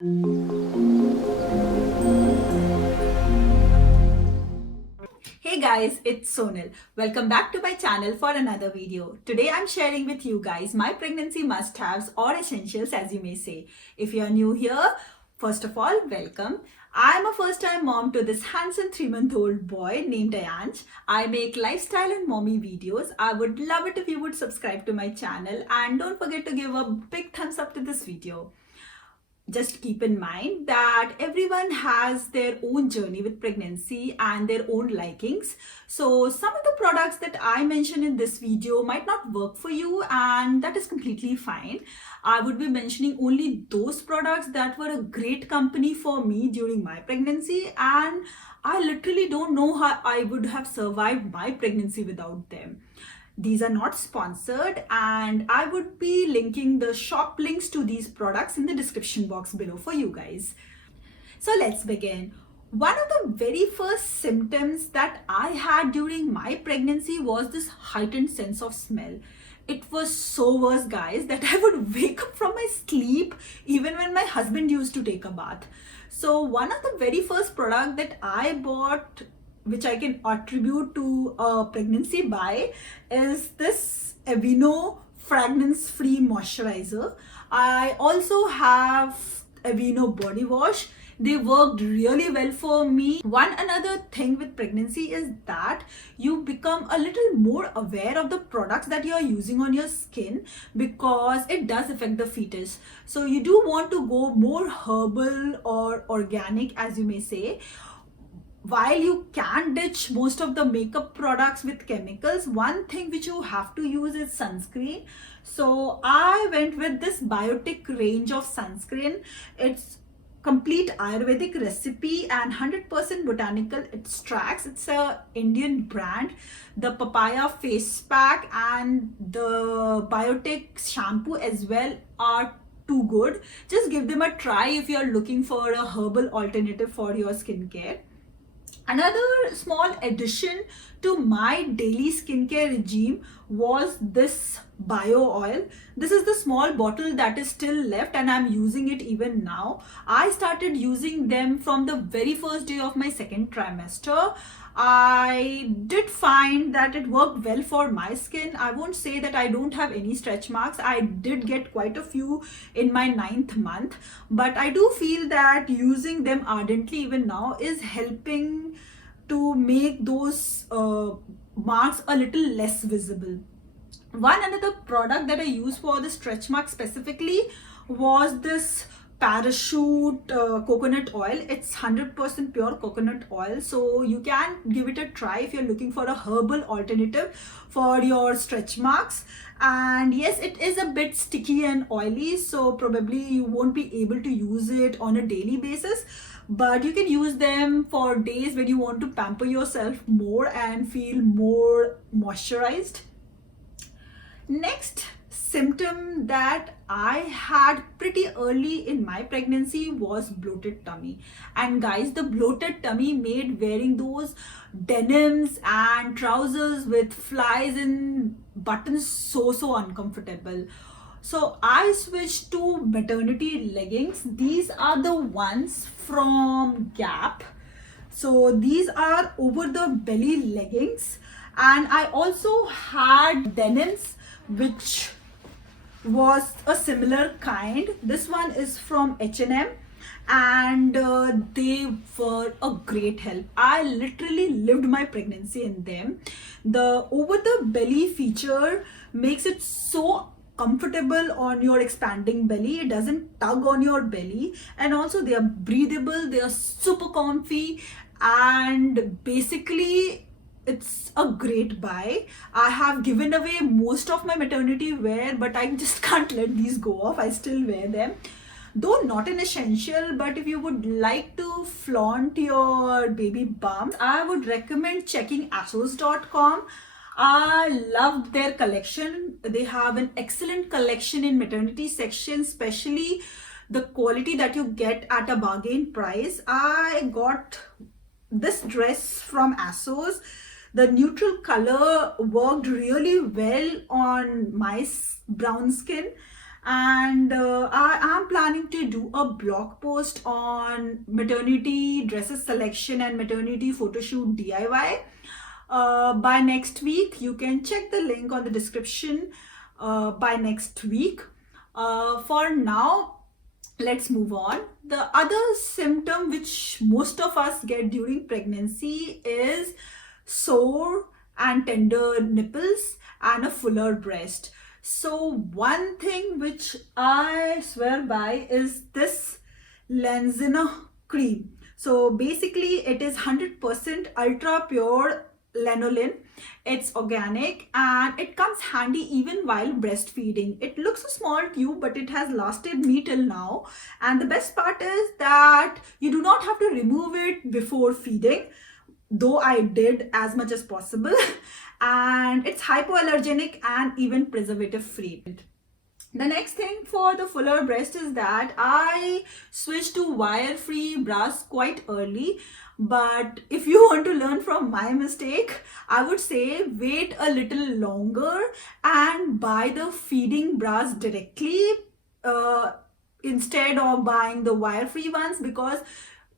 Hey guys, it's Sonal. Welcome back to my channel for another video. Today I'm sharing with you guys my pregnancy must-haves or essentials as you may say. If you're new here, first of all, welcome. I'm a first-time mom to this handsome 3-month-old boy named Ayansh. I make lifestyle and mommy videos. I would love it if you would subscribe to my channel and don't forget to give a big thumbs up to this video. Just keep in mind that everyone has their own journey with pregnancy and their own likings. So some of the products that I mention in this video might not work for you, and that is completely fine. I would be mentioning only those products that were a great company for me during my pregnancy, and I literally don't know how I would have survived my pregnancy without them. These are not sponsored, and I would be linking the shop links to these products in the description box below for you guys. So let's begin. One of the very first symptoms that I had during my pregnancy was this heightened sense of smell. It was so worse, guys, that I would wake up from my sleep even when my husband used to take a bath. So one of the very first product that I bought, which I can attribute to a pregnancy buy, is this Aveeno fragrance free moisturizer. I also have Aveeno body wash. They worked really well for me. One another thing with pregnancy is that you become a little more aware of the products that you are using on your skin, because it does affect the fetus. So you do want to go more herbal or organic, as you may say. While you can ditch most of the makeup products with chemicals, one thing which you have to use is sunscreen. So I went with this Biotic range of sunscreen. It's complete Ayurvedic recipe and 100% botanical extracts. It's a Indian brand. The papaya face pack and the Biotic shampoo as well are too good. Just give them a try if you're looking for a herbal alternative for your skincare. Another small addition to my daily skincare regime was this bio oil. This is the small bottle that is still left, and I'm using it even now. I started using them from the very first day of my second trimester. I did find that it worked well for my skin. I won't say that I don't have any stretch marks. I did get quite a few in my 9th month, but I do feel that using them ardently even now is helping to make those marks a little less visible. One another product that I use for the stretch mark specifically was this Parachute coconut oil. It's 100% pure coconut oil, so you can give it a try if you're looking for a herbal alternative for your stretch marks. And yes, it is a bit sticky and oily, so probably you won't be able to use it on a daily basis, but you can use them for days when you want to pamper yourself more and feel more moisturized. Next symptom that I had pretty early in my pregnancy was bloated tummy. And guys, the bloated tummy made wearing those denims and trousers with flies and buttons so uncomfortable. So I switched to maternity leggings. These are the ones from Gap. So these are over the belly leggings, and I also had denims which was a similar kind. This one is from H&M, and they were a great help. I literally lived my pregnancy in them. The over the belly feature makes it so comfortable on your expanding belly. It doesn't tug on your belly, and also they are breathable, they are super comfy, and basically it's a great buy. I have given away most of my maternity wear, but I just can't let these go off. I still wear them, though not an essential. But if you would like to flaunt your baby bumps, I would recommend checking asos.com. I loved their collection. They have an excellent collection in maternity section, especially the quality that you get at a bargain price. I got this dress from Asos. The neutral color worked really well on my brown skin, and I am planning to do a blog post on maternity dresses selection and maternity photo shoot DIY by next week. You can check the link on the description by next week. For now, let's move on. The other symptom which most of us get during pregnancy is sore and tender nipples and a fuller breast. So one thing which I swear by is this Lenzina cream. So basically it is 100% ultra pure lanolin. It's organic and it comes handy even while breastfeeding. It looks a small tube, but it has lasted me till now. And the best part is that you do not have to remove it before feeding, though I did as much as possible. And it's hypoallergenic and even preservative free. The next thing for the fuller breast is that I switched to wire-free bras quite early. But if you want to learn from my mistake, I would say wait a little longer and buy the feeding bras directly instead of buying the wire-free ones, because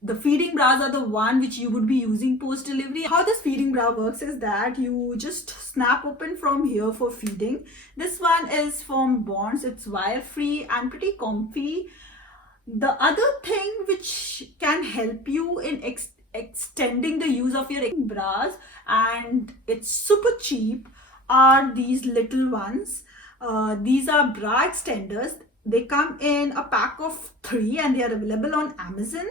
the feeding bras are the one which you would be using post delivery. How this feeding bra works is that you just snap open from here for feeding. This one is from Bonds. It's wire free and pretty comfy. The other thing which can help you in extending the use of your bras, and it's super cheap, are these little ones. These are bra extenders. They come in a pack of 3 and they are available on Amazon.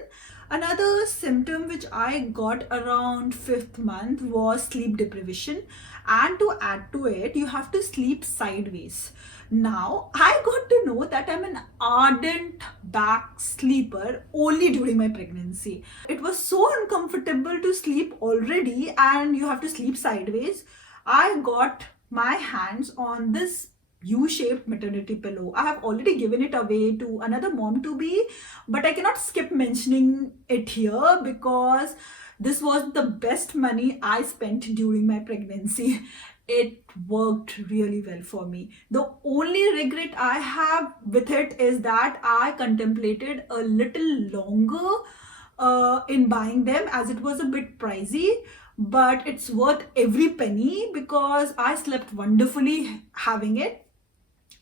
Another symptom which I got around 5th month was sleep deprivation, and to add to it, you have to sleep sideways. Now, I got to know that I'm an ardent back sleeper only during my pregnancy. It was so uncomfortable to sleep already, and you have to sleep sideways. I got my hands on this U-shaped maternity pillow. I have already given it away to another mom to be, but I cannot skip mentioning it here because this was the best money I spent during my pregnancy. It worked really well for me. The only regret I have with it is that I contemplated a little longer in buying them, as it was a bit pricey, but it's worth every penny because I slept wonderfully having it.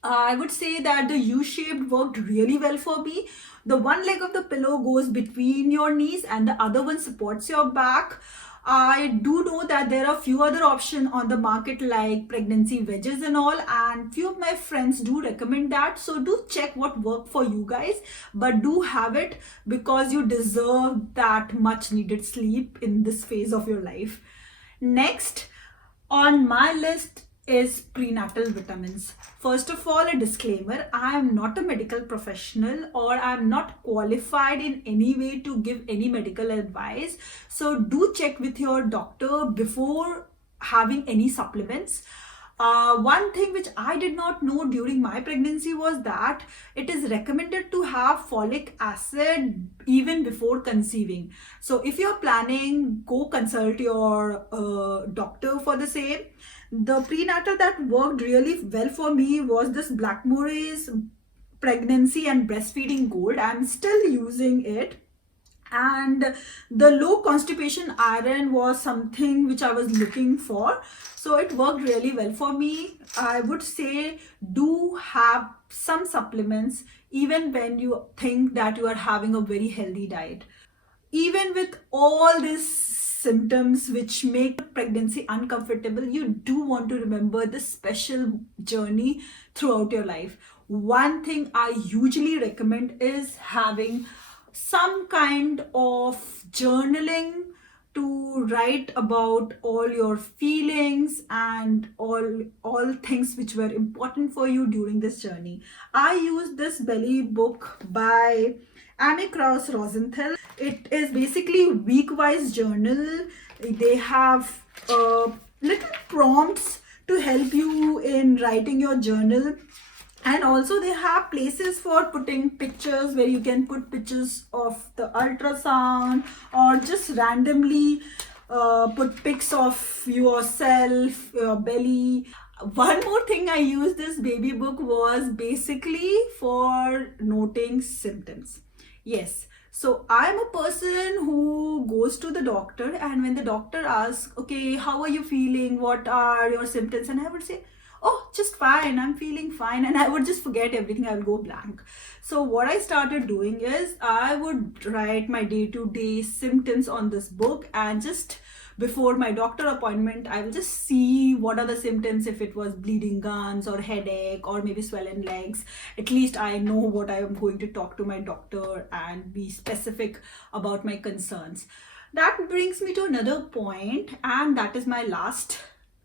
I would say that the U-shaped worked really well for me. The one leg of the pillow goes between your knees and the other one supports your back. I do know that there are few other options on the market like pregnancy wedges and all, and few of my friends do recommend that. So do check what worked for you guys, but do have it because you deserve that much needed sleep in this phase of your life. Next on my list is prenatal vitamins. First of all, a disclaimer: I am not a medical professional or I am not qualified in any way to give any medical advice. So do check with your doctor before having any supplements. One thing which I did not know during my pregnancy was that it is recommended to have folic acid even before conceiving. So if you're planning, go consult your doctor for the same. The prenatal that worked really well for me was this Blackmore's Pregnancy and Breastfeeding Gold. I'm still using it. And the low constipation iron was something which I was looking for. So it worked really well for me. I would say do have some supplements even when you think that you are having a very healthy diet. Even with all these symptoms which make pregnancy uncomfortable, you do want to remember this special journey throughout your life. One thing I usually recommend is having some kind of journaling to write about all your feelings and all things which were important for you during this journey. I use this belly book by Amy Krauss Rosenthal. It is basically week-wise journal. They have little prompts to help you in writing your journal. And also they have places for putting pictures where you can put pictures of the ultrasound or just randomly put pics of yourself, your belly. One more thing I used this baby book was basically for noting symptoms. Yes. So I'm a person who goes to the doctor, and when the doctor asks, okay, how are you feeling? What are your symptoms? And I would say, oh, just fine. I'm feeling fine. And I would just forget everything. I will go blank. So what I started doing is I would write my day-to-day symptoms on this book, and just before my doctor appointment, I will just see what are the symptoms. If it was bleeding gums or headache or maybe swollen legs, at least I know what I am going to talk to my doctor and be specific about my concerns. That brings me to another point, and that is my last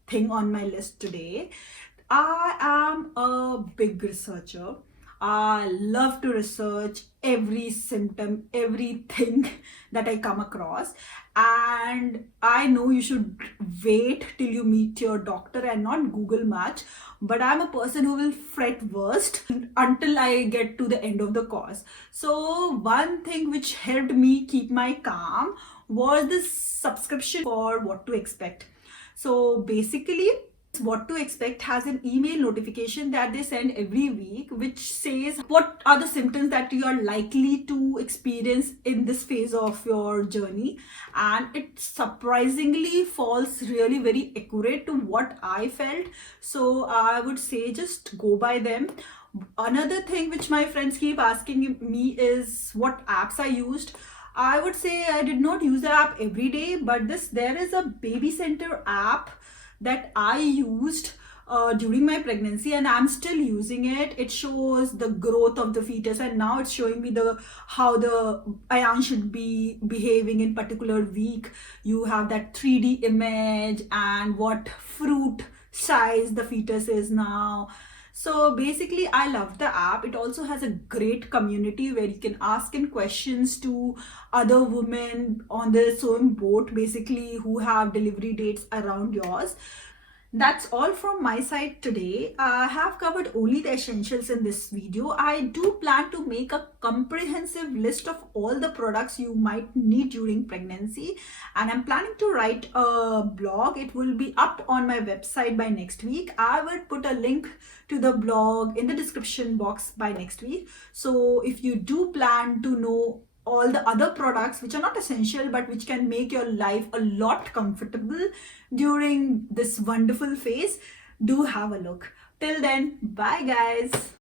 thing on my list today. I am a big researcher. I love to research every symptom, everything that I come across. And I know you should wait till you meet your doctor and not Google much. But I'm a person who will fret worst until I get to the end of the course. So, one thing which helped me keep my calm was this subscription for What to Expect. So, basically, What to Expect has an email notification that they send every week, which says what are the symptoms that you are likely to experience in this phase of your journey. And it surprisingly falls really very accurate to what I felt. So I would say just go by them. Another thing which my friends keep asking me is what apps I used. I would say I did not use the app every day, but there is a baby center app that I used during my pregnancy, and I'm still using it. It shows the growth of the fetus, and now it's showing me the how the ion should be behaving in particular week. You have that 3D image and what fruit size the fetus is now. So basically, I love the app. It also has a great community where you can ask in questions to other women on the same boat, basically, who have delivery dates around yours. That's all from my side today. I have covered only the essentials in this video. I do plan to make a comprehensive list of all the products you might need during pregnancy, and I'm planning to write a blog. It will be up on my website by next week. I will put a link to the blog in the description box by next week. So if you do plan to know all the other products which are not essential but which can make your life a lot comfortable during this wonderful phase, do have a look. Till then, bye guys.